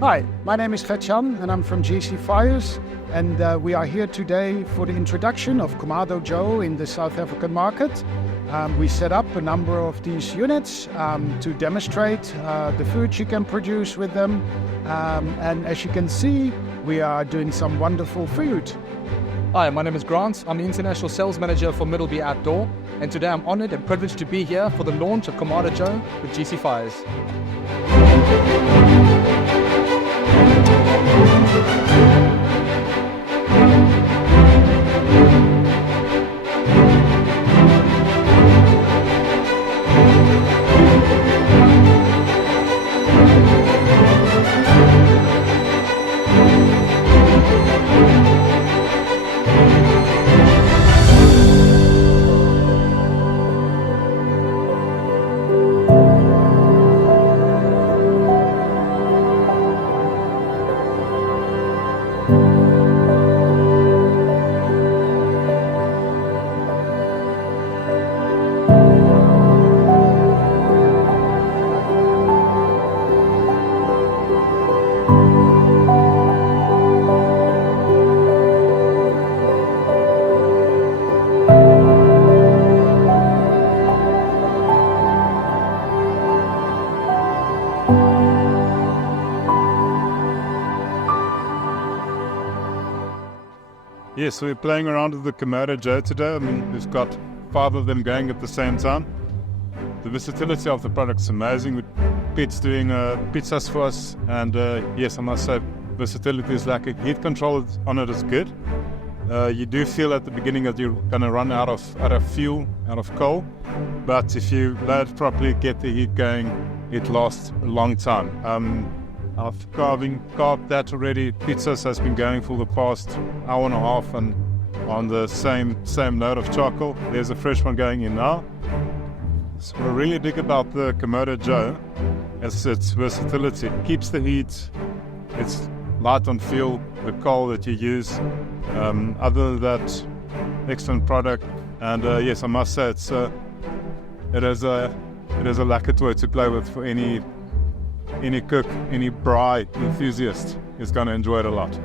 Hi, my name is Gert-Jan and I'm from GC Fires, and we are here today for the introduction of Kamado Joe in the South African market. We set up a number of these units to demonstrate the food you can produce with them, and as you can see, we are doing some wonderful food. Hi, my name is Grant. I'm the International Sales Manager for Middleby Outdoor, and today I'm honoured and privileged to be here for the launch of Kamado Joe with GC Fires. Yes, so we're playing around with the Kamado Joe today. I mean, we've got 5 of them going at the same time. The versatility of the product's amazing. Pete's doing pizzas for us, and yes, I must say, versatility is lacking. Heat control on it is good. You do feel at the beginning that you're going to run out of fuel, out of coal, but if you load it properly, get the heat going, it lasts a long time. I've carved that already. Pizzas has been going for the past hour and a half, and on the same load of charcoal. There's a fresh one going in now. So what I really dig about the Kamado Joe is its versatility. It keeps the heat, it's light on fuel, the coal that you use. Other than that, excellent product. And yes, I must say it is a lekker toy to play with for any cook, any braai enthusiast is going to enjoy it a lot.